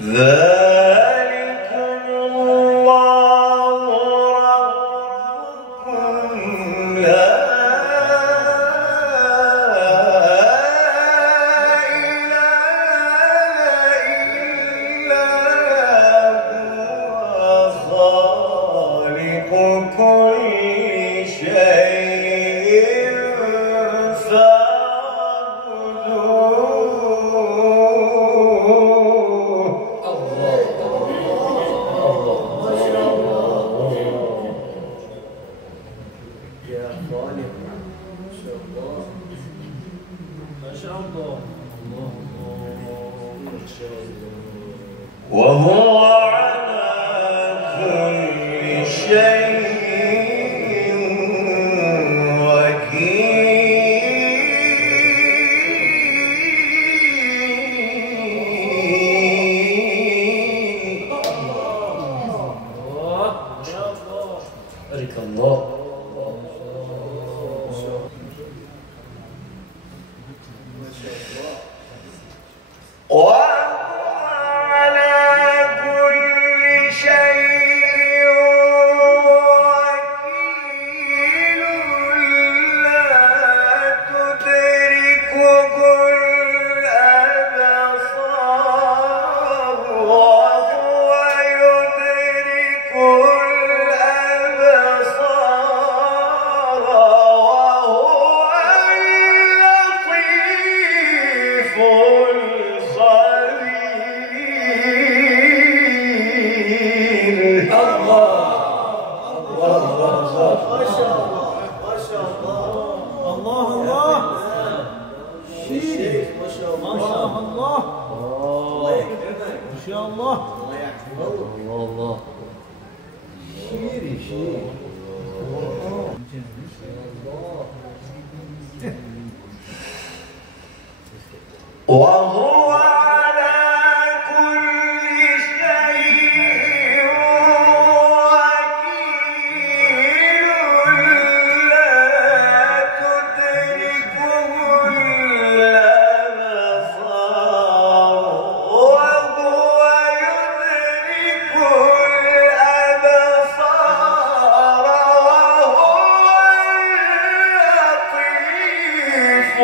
ذلكم الله ربكم لا إله إلا هو خالق كل شيء وهو على كل شيء وكيل. بارك الله. وهو على كل شيء وكيل. لا تدركه الأبصار وهو يدرك الأبصار وهو اللطيف